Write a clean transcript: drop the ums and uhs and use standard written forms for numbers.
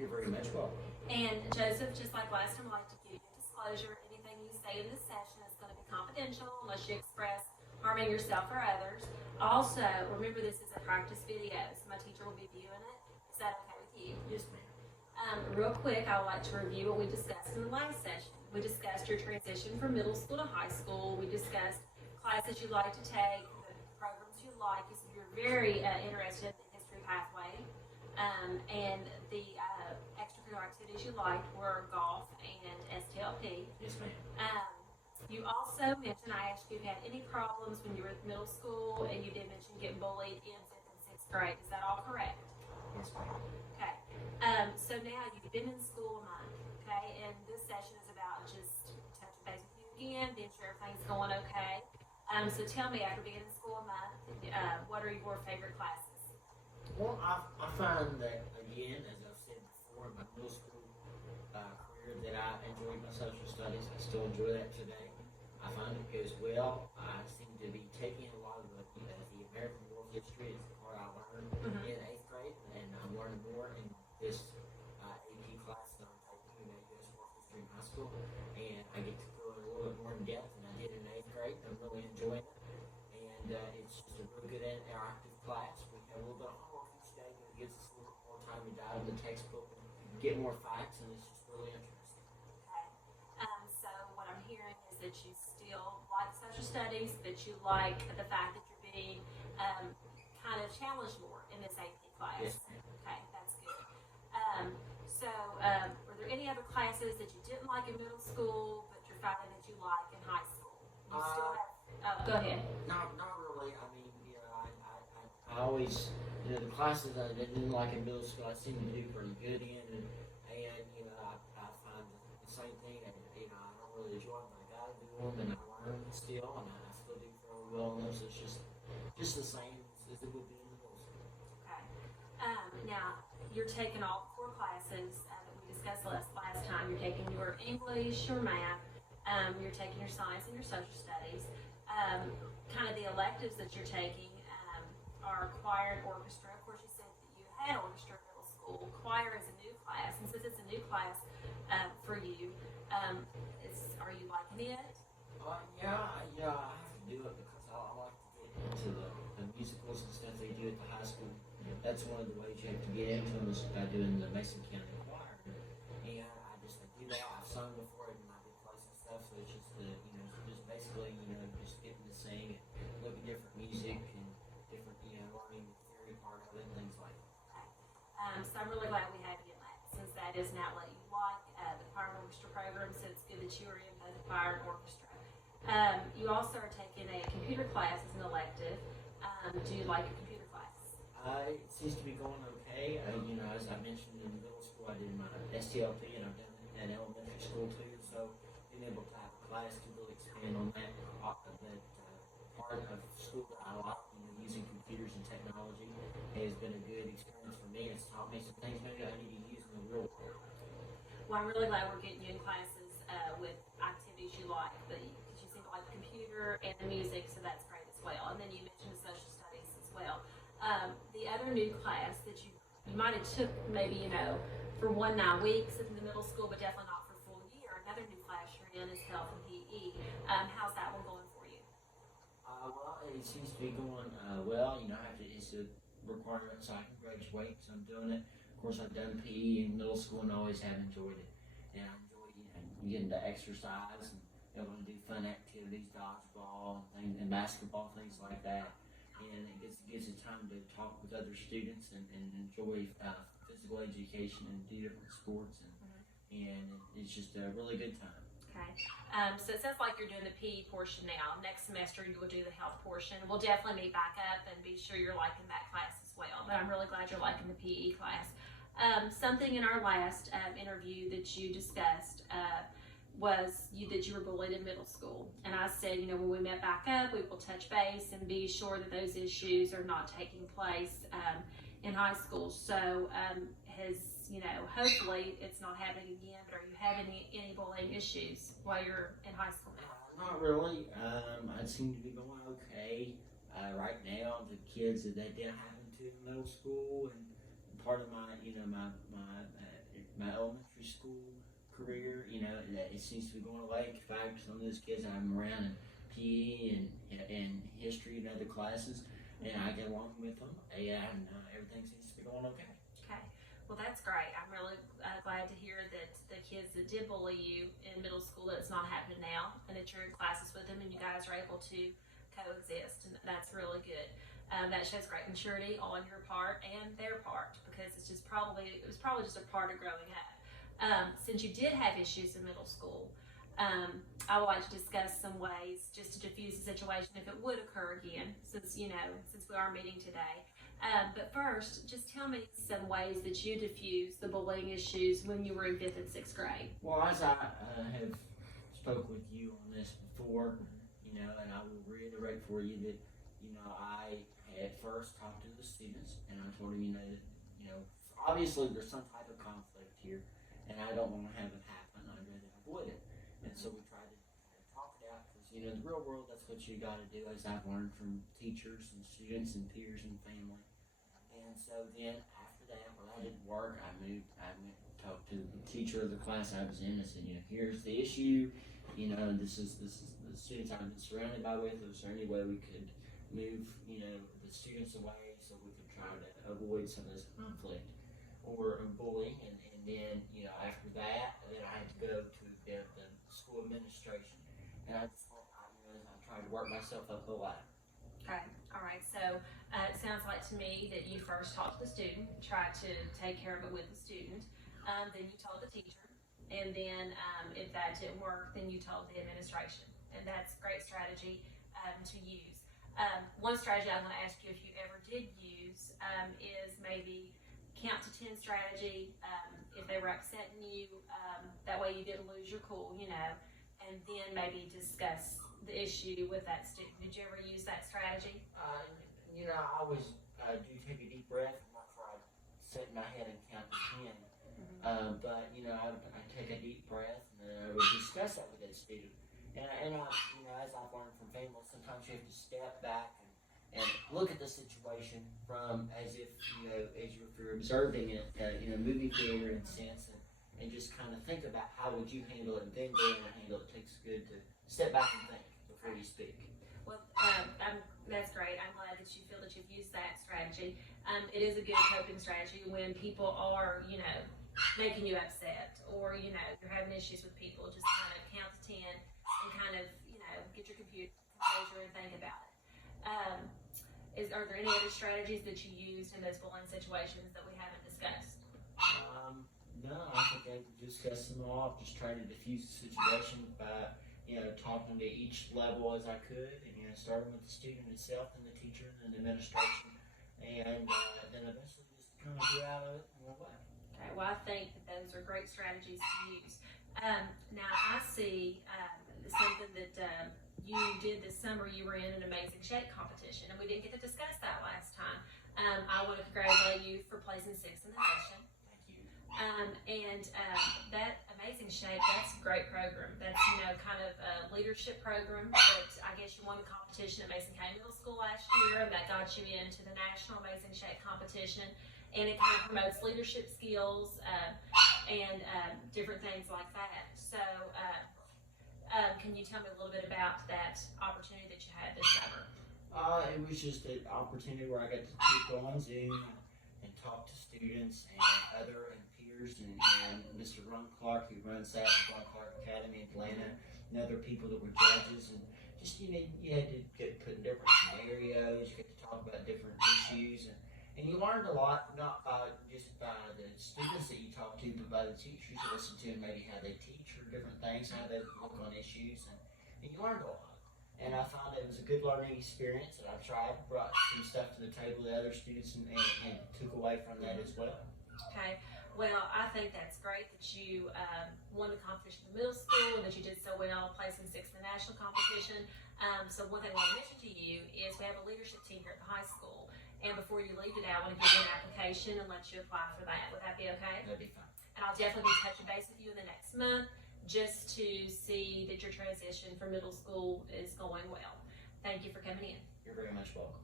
You're very much welcome. And Joseph, just like last time, I'd like to give you a disclosure. Anything you say in this session is going to be confidential unless you express harming yourself or others. Also, remember this is a practice video, so my teacher will be viewing it. Is that okay with you? Yes, ma'am. Real quick, I would like to review what we discussed in the last session. We discussed your transition from middle school to high school. We discussed classes you like to take, the programs you like. You said you're very interested in the history pathway. And the extracurricular activities you liked were golf and STLP. Yes, ma'am. You also mentioned, I asked you if you had any problems when you were in middle school, and you did mention getting bullied in 5th and 6th grade. Is that all correct? Yes, ma'am. Okay. So now you've been in school a month, okay? And this session is about just touching base with you again, being sure everything's going okay. So tell me, after being in school a month, what are your favorite classes? Well, I find that, again, as I've said before, in my middle school career, that I enjoyed my social studies. I still enjoy that today. I find it goes well. I seem to be taking a lot of the American world history is the part I learned in 8th grade, and I'm learning more in this AP class that I'm taking in U.S. World History in high school, and I get to go a little bit more in depth than I did in 8th grade. I'm really enjoying it, and it's just a really good interactive class. We have a little bit of homework each day, but it gives us a little bit more time to dive into the textbook and get more facts, and it's just really interesting. Okay. So what I'm hearing is that you still like social studies, that you like the fact that you're being kind of challenged more in this AP class. Yes. Okay, that's good. Were there any other classes that you didn't like in middle school, but you're finding that you like in high school? You still have. Go ahead. Not really. I mean, I always, the classes I didn't like in middle school, I seem to do pretty good in, and I find the same thing, and I don't really enjoy them. I gotta do them, and I learn still, and I still do fairly well in those. It's just the same as it would be in middle school. Okay. Now, you're taking all 4 classes that we discussed last time. You're taking your English, your math, you're taking your science and your social studies. Kind of the electives that you're taking are choir and orchestra. Of course, you said that you had orchestra in middle school. Choir is a new class, and since it's a new class for you, are you liking it? Yeah, I have to do it because I like to get into the musicals and stuff they do at the high school. That's one of the ways you have to get into them is by doing the Mason County Choir. And I do that. I've sung before in my big place and stuff, so it's just just basically just getting to sing and look at different music and different learning the theory part of it and things like that. So I'm really glad we have you in that, since that is an outlet you like, the choir and orchestra program, so it's good that you are in both the choir and orchestra. You also are taking a computer class as an elective. Do you like a computer class? It seems to be going okay. As I mentioned in middle school, I did my STLP, and I've done it in elementary school too. So being able to have a class to really expand on that part of school that I like, using computers and technology, has been a good experience for me. It's taught me some things maybe I need to use in the real world. Well, I'm really glad we're getting you in classes with activities you like, because you seem to like the computer and the music, so that's great as well. And then you mentioned the social studies as well. The other new class that you might have took maybe, for 1 weeks in the middle school, but definitely not for a full year. Another new class you're in is health and PE. How's that one going for you? Well, it seems to be going well. It's a requirement so I can graduate, so I'm doing it. Of course, I've done PE in middle school and always have enjoyed it. And I enjoy getting to exercise and able to do fun activities, dodgeball and things, and basketball, things like that. And it gives you time to talk with other students and enjoy physical education and do different sports, and it's just a really good time. Okay. So it sounds like you're doing the PE portion now. Next semester you will do the health portion. We'll definitely meet back up and be sure you're liking that class as well. But I'm really glad you're liking the PE class. Something in our last interview that you discussed was that you were bullied in middle school. And I said, when we met back up, we will touch base and be sure that those issues are not taking place in high school. So hopefully it's not happening again, but are you having any bullying issues while you're in high school now? Not really. I seem to be going okay right now. The kids that didn't happen to in middle school, and part of my my elementary school career, that it seems to be going away. In fact, some of those kids I'm around in PE and history and other classes, and I get along with them, and everything seems to be going okay. Okay. Well, that's great. I'm really glad to hear that the kids that did bully you in middle school, that it's not happening now, and that you're in classes with them and you guys are able to coexist, and that's really good. That shows great maturity on your part and their part, because it was probably just a part of growing up. Since you did have issues in middle school, I would like to discuss some ways just to diffuse the situation if it would occur again, since we are meeting today. But first, just tell me some ways that you diffuse the bullying issues when you were in 5th and 6th grade. Well, as I have spoke with you on this before, and I will reiterate for you that, I at first talked to the students and I told them, obviously there's some type of conflict here and I don't want to have it happen. I'd rather avoid it. And so we tried to talk it out because, the real world, that's what you got to do, as I've learned from teachers and students and peers and family. And so then after that, when I didn't work, I went and talked to the teacher of the class I was in. I said, here's the issue. This is the students I've been surrounded by with. Was there any way we could move, the students away so we could try to avoid some of this conflict or bullying? And then, after that, then I had to go to the school administration. And I tried to work myself up the ladder. Okay, all right. So it sounds like to me that you first talked to the student, tried to take care of it with the student, then you told the teacher, and then if that didn't work, then you told the administration. And that's a great strategy to use. One strategy I'm going to ask you if you ever did use is maybe count to 10 strategy. If they were upsetting you, that way you didn't lose your cool, and then maybe discuss the issue with that student. Did you ever use that strategy? I always do take a deep breath before I sit in my head and count to 10. But I take a deep breath and then I would discuss that with that student. And as I've learned from family, sometimes you have to step back and look at the situation from as if as if you're observing it, movie theater in a sense, and just kind of think about how would you handle it and then go in and handle it. It takes good to step back and think before you speak. Well, that's great. I'm glad that you feel that you've used that strategy. It is a good coping strategy when people are, making you upset, or you're having issues with people. Just kind of count to 10 and kind of get your composure and think about it. Are there any other strategies that you used in those bullying situations that we haven't discussed? No, I think I discussed them all. Just trying to diffuse the situation by talking to each level as I could, and starting with the student itself and the teacher and the administration, and then eventually just kind of get out of it and move away. Okay, well, I think that those are great strategies to use. Now, I see something that you did this summer. You were in an amazing shake competition, and we didn't get to discuss that last time. I want to congratulate you for placing 6th in the nation. That amazing shake, that's a great program. That's kind of a leadership program. But I guess you won the competition at Mason County Middle School last year, and that got you into the National Amazing Shake competition. And it kind of promotes leadership skills and different things like that. So, can you tell me a little bit about that opportunity that you had this summer? It was just an opportunity where I got to go on Zoom and talk to students and other peers and Mr. Ron Clark, who runs that Ron Clark Academy in Atlanta, and other people that were judges, and just you had to get put in different scenarios, you get to talk about different issues, and you learned a lot, not just by the students that you talk to, but by the teachers you listen to, and maybe how they teach or different things, how they look on issues, and you learned a lot. And I found it was a good learning experience, and I brought some stuff to the table that other students and took away from that as well. Okay. Well, I think that's great that you won the competition in the middle school and that you did so well, placing 6th in the national competition. So one thing I want to mention to you is we have a leadership team here at the high school. And before you leave today, I want to give you an application and let you apply for that. Would that be okay? That'd be fine. And I'll definitely be touching base with you in the next month just to see that your transition from middle school is going well. Thank you for coming in. You're very much welcome.